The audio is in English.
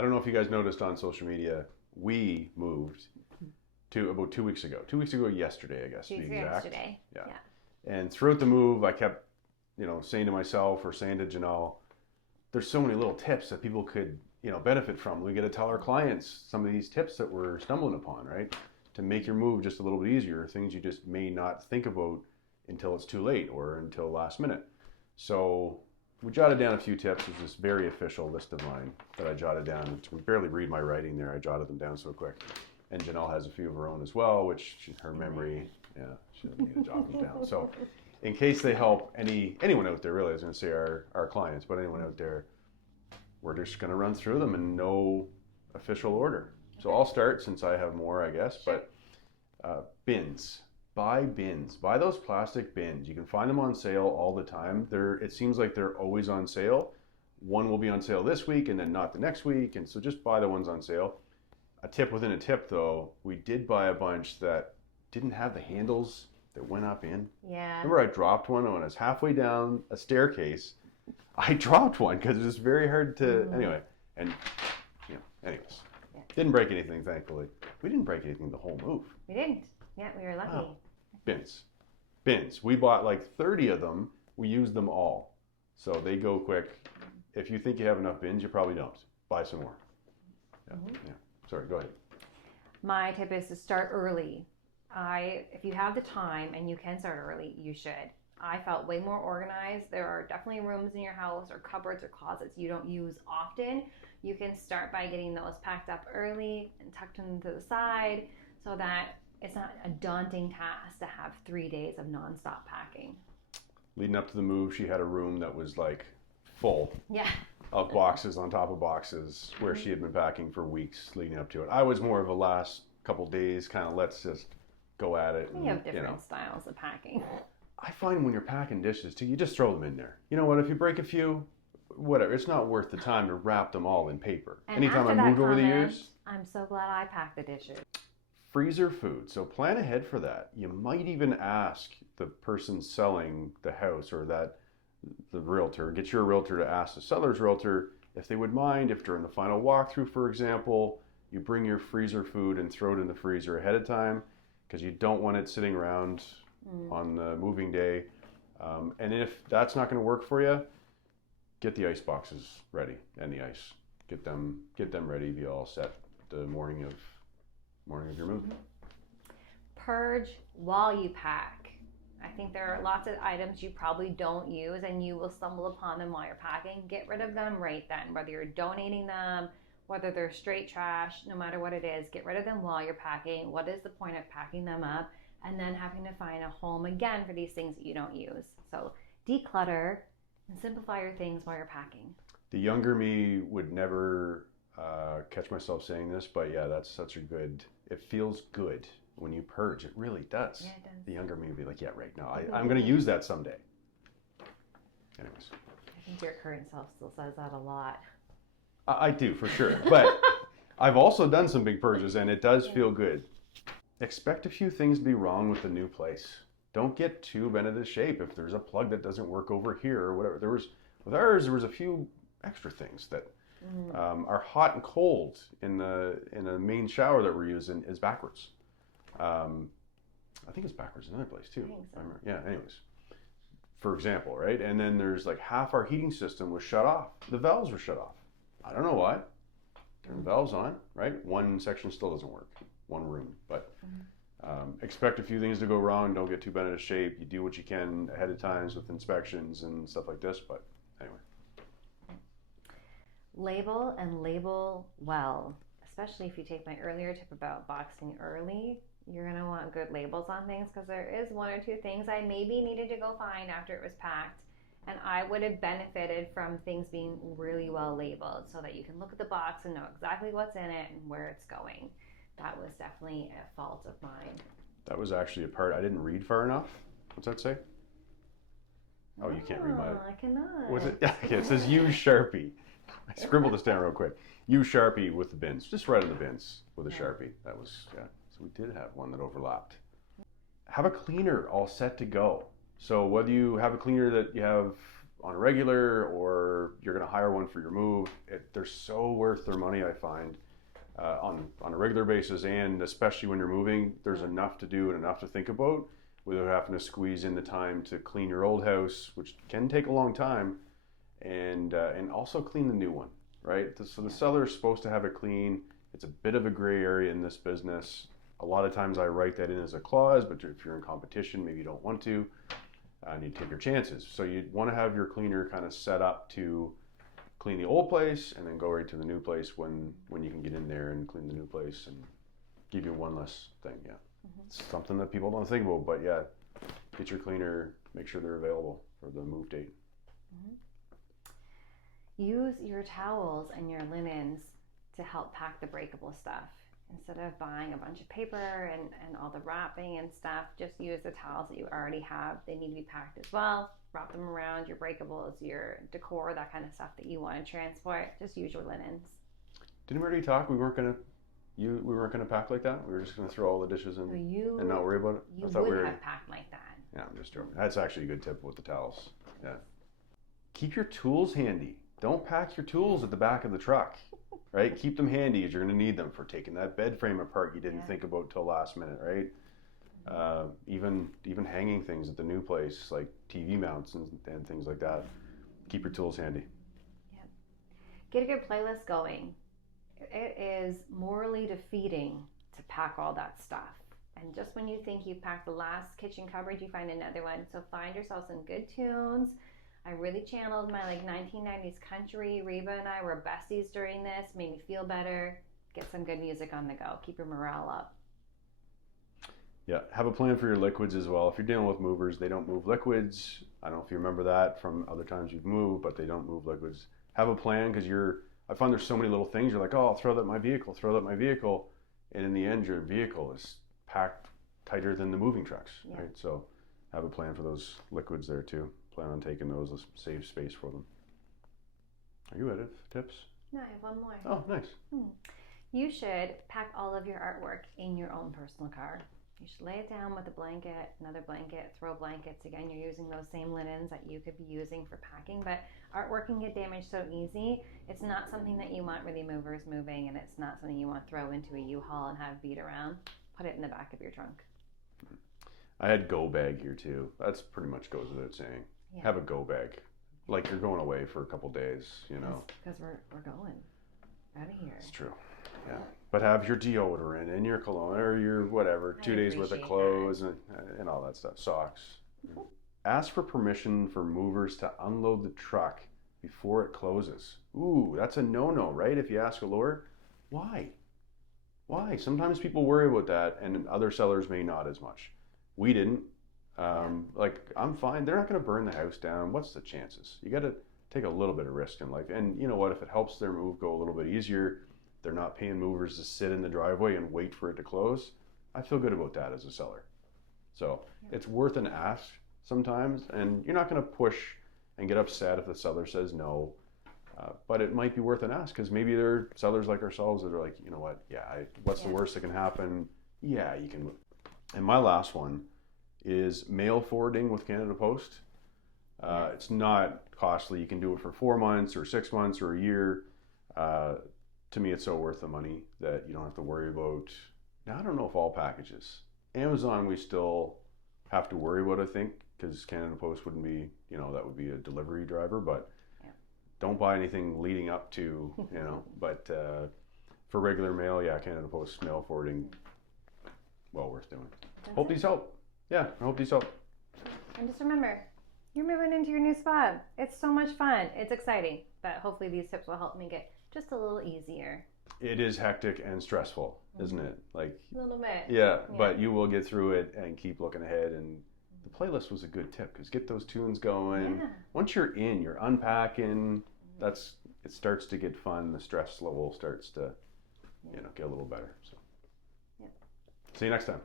I don't know if you guys noticed on social media, we moved to about 2 weeks ago. 2 weeks ago yesterday, I guess, to be exact. Yesterday. Yeah. And throughout the move, I kept, saying to myself or saying to Janelle, there's so many little tips that people could, benefit from. We get to tell our clients some of these tips that we're stumbling upon, right? To make your move just a little bit easier, things you just may not think about until it's too late or until last minute. So we jotted down a few tips. There's this very official list of mine that I jotted down. You can barely read my writing there. I jotted them down so quick. And Janelle has a few of her own as well, which her memory, she doesn't need to jot them down. So in case they help anyone out there, really, I was going to say our clients, but anyone out there, we're just going to run through them in no official order. So I'll start since I have more, I guess, but bins. Buy bins. Buy those plastic bins. You can find them on sale all the time. It seems like they're always on sale. One will be on sale this week and then not the next week, and so just buy the ones on sale. A tip within a tip, though, we did buy a bunch that didn't have the handles that went up in. Yeah. Remember I dropped one when I was halfway down a staircase. I dropped one because it was very hard to, anyway. And, anyways. Yeah. Didn't break anything, thankfully. We didn't break anything the whole move. We didn't. Yeah, we were lucky. Wow. Bins. We bought like 30 of them. We used them all. So they go quick. If you think you have enough bins, you probably don't. Buy some more. Yeah. Sorry, go ahead. My tip is to start early. If you have the time and you can start early, you should. I felt way more organized. There are definitely rooms in your house or cupboards or closets you don't use often. You can start by getting those packed up early and tucked into the side so that it's not a daunting task to have 3 days of nonstop packing. Leading up to the move, she had a room that was like full. Yeah. Of boxes on top of boxes where she had been packing for weeks leading up to it. I was more of a last couple days kind of let's just go at it. You have different styles of packing. I find when you're packing dishes too, you just throw them in there. You know what, if you break a few, whatever, it's not worth the time to wrap them all in paper. And anytime I moved over the years. I'm so glad I packed the dishes. Freezer food. So plan ahead for that. You might even ask the person selling the house or the realtor, get your realtor to ask the seller's realtor if they would mind if during the final walkthrough, for example, you bring your freezer food and throw it in the freezer ahead of time because you don't want it sitting around on the moving day. And if that's not going to work for you, get the ice boxes ready and the ice. Get them ready. Be all set the morning of your move. Purge while you pack. I think there are lots of items you probably don't use and you will stumble upon them while you're packing. Get rid of them right then, whether you're donating them, whether they're straight trash, no matter what it is, get rid of them while you're packing. What is the point of packing them up and then having to find a home again for these things that you don't use? So declutter and simplify your things while you're packing. The younger me would never catch myself saying this, but yeah, that's such a good, it feels good when you purge. It really does. Yeah, it does. The younger me would be like, yeah, right, no, I'm going to use that someday. Anyways. I think your current self still says that a lot. I do, for sure. But I've also done some big purges, and it does feel good. Expect a few things to be wrong with the new place. Don't get too bent into shape. If there's a plug that doesn't work over here or whatever. With ours, there was a few extra things that are hot and cold in the main shower that we're using is backwards. I think it's backwards in another place too. I think so. Yeah, anyways. For example, right? And then there's like half our heating system was shut off. The valves were shut off. I don't know why. Turn the valves on, right? One section still doesn't work. One room. But expect a few things to go wrong. Don't get too bent out of shape. You do what you can ahead of times with inspections and stuff like this. But anyway. Label and label well. Especially if you take my earlier tip about boxing early. You're going to want good labels on things because there is one or two things I maybe needed to go find after it was packed. And I would have benefited from things being really well labeled so that you can look at the box and know exactly what's in it and where it's going. That was definitely a fault of mine. That was actually a part I didn't read far enough. What's that say? Oh, you can't read my... I cannot. Was it? Okay, it says use Sharpie. I scribbled this down real quick. Use Sharpie with the bins. Just right in the bins with a Sharpie. That was, yeah. So we did have one that overlapped. Have a cleaner all set to go. So whether you have a cleaner that you have on a regular or you're going to hire one for your move, they're so worth their money, I find, on a regular basis, and especially when you're moving, there's enough to do and enough to think about without having to squeeze in the time to clean your old house, which can take a long time, and also clean the new one, right? So the seller is supposed to have it clean. It's a bit of a gray area in this business. A lot of times I write that in as a clause, but if you're in competition, maybe you don't want to, and you take your chances. So you want to have your cleaner kind of set up to clean the old place and then go right to the new place when you can get in there and clean the new place and give you one less thing. Yeah. It's something that people don't think about, but yeah, get your cleaner, make sure they're available for the move date. Use your towels and your linens to help pack the breakable stuff. Instead of buying a bunch of paper and all the wrapping and stuff, just use the towels that you already have. They need to be packed as well. Wrap them around your breakables, your decor, that kind of stuff that you want to transport. Just use your linens. Didn't we already talk? We weren't gonna pack like that. We were just gonna throw all the dishes in and not worry about it. You would have packed like that. Yeah, I'm just joking. That's actually a good tip with the towels. Yeah. Keep your tools handy. Don't pack your tools at the back of the truck, right? Keep them handy as you're going to need them for taking that bed frame apart you didn't think about till last minute, right? Even hanging things at the new place, like TV mounts and things like that. Keep your tools handy. Yep. Get a good playlist going. It is morally defeating to pack all that stuff. And just when you think you've packed the last kitchen cupboard, you find another one. So find yourself some good tunes. I really channeled my 1990s country. Reba and I were besties during this. Made me feel better. Get some good music on the go. Keep your morale up. Yeah, have a plan for your liquids as well. If you're dealing with movers, they don't move liquids. I don't know if you remember that from other times you've moved, but they don't move liquids. Have a plan because I find there's so many little things. You're like, oh, I'll throw that in my vehicle. And in the end, your vehicle is packed tighter than the moving trucks, right? So have a plan for those liquids there too. Plan on taking those, save space for them. Are you out of tips? No, I have one more. Oh, nice. You should pack all of your artwork in your own personal car. You should lay it down with a blanket, another blanket, throw blankets. Again, you're using those same linens that you could be using for packing, but artwork can get damaged so easy. It's not something that you want really movers moving, and it's not something you want to throw into a U-Haul and have beat around. Put it in the back of your trunk. I had go bag here too. That's pretty much goes without saying. Yeah. Have a go bag. Like you're going away for a couple days, Because we're going out of here. It's true. Yeah. But have your deodorant and your cologne or your whatever, 2 days worth of clothes and all that stuff. Socks. Ask for permission for movers to unload the truck before it closes. Ooh, that's a no-no, right? If you ask a lure. Why? Sometimes people worry about that and other sellers may not as much. We didn't. I'm fine. They're not going to burn the house down. What's the chances? You got to take a little bit of risk in life. And you know what? If it helps their move go a little bit easier, they're not paying movers to sit in the driveway and wait for it to close. I feel good about that as a seller. So it's worth an ask sometimes. And you're not going to push and get upset if the seller says no. But it might be worth an ask because maybe there are sellers like ourselves that are like, you know what? What's the worst that can happen? Yeah, you can move. And my last one is mail forwarding with Canada Post. It's not costly. You can do it for 4 months or 6 months or a year. To me, it's so worth the money that you don't have to worry about. Now, I don't know if all packages. Amazon, we still have to worry about, I think, because Canada Post wouldn't be, that would be a delivery driver, but don't buy anything leading up to, but for regular mail, Canada Post mail forwarding, well worth doing. Hope these help. Yeah, I hope these help. And just remember, you're moving into your new spot. It's so much fun. It's exciting. But hopefully these tips will help make it just a little easier. It is hectic and stressful, isn't it? Like a little bit. Yeah, but you will get through it and keep looking ahead. And the playlist was a good tip because get those tunes going. Yeah. Once you're in, you're unpacking. It starts to get fun. The stress level starts to, get a little better. So, see you next time.